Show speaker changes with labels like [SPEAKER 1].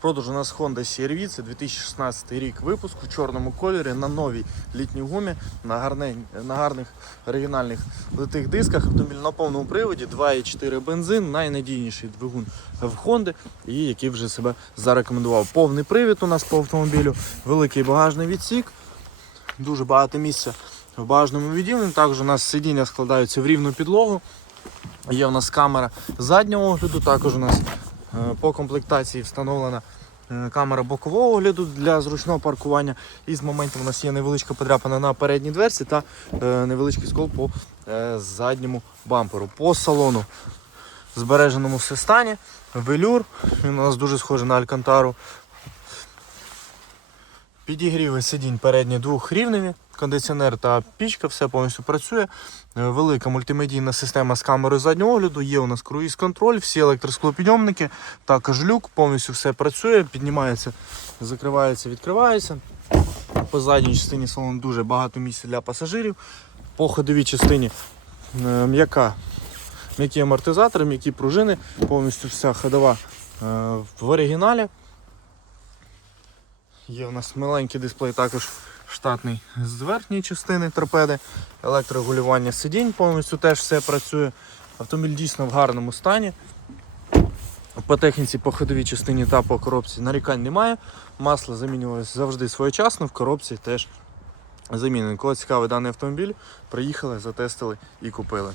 [SPEAKER 1] Продаж у нас Honda CR-V, це 2016 рік випуску в чорному кольорі на новій літній гумі, на, гарне, на гарних оригінальних литих дисках. Автомобіль на повному приводі, 2,4 бензин, найнадійніший двигун в Honda, і який вже себе зарекомендував. Повний привід у нас по автомобілю, великий багажний відсік, дуже багато місця в багажному відділенні. Також у нас сидіння складаються в рівну підлогу. Є у нас камера заднього огляду, також у нас по комплектації встановлена е, камера бокового огляду для зручного паркування. І з моменту у нас є невеличка подряпина на передній дверці та е, невеличкий скол по е, задньому бамперу. По салону в збереженому все стані, велюр, він у нас дуже схожий на Алькантару. Підігріви сидінь передні двохрівневі, кондиціонер та пічка, все повністю працює. Е, Велика мультимедійна система з камерою заднього огляду. Є у нас круїз-контроль, всі електросклопідйомники, також люк, повністю все працює, піднімається, закривається, відкривається. По задній частині салону дуже багато місця для пасажирів. По ходовій частині е, м'яка, м'які амортизатори, м'які пружини, повністю вся ходова е, в оригіналі. Є у нас маленький дисплей також штатний з верхньої частини торпеди, електрорегулювання сидінь повністю теж все працює. Автомобіль дійсно в гарному стані. По техніці, по ходовій частині та по коробці нарікань немає. Масло замінювалося завжди своєчасно, в коробці теж замінено. Кого цікавий даний автомобіль, приїхали, затестили і купили.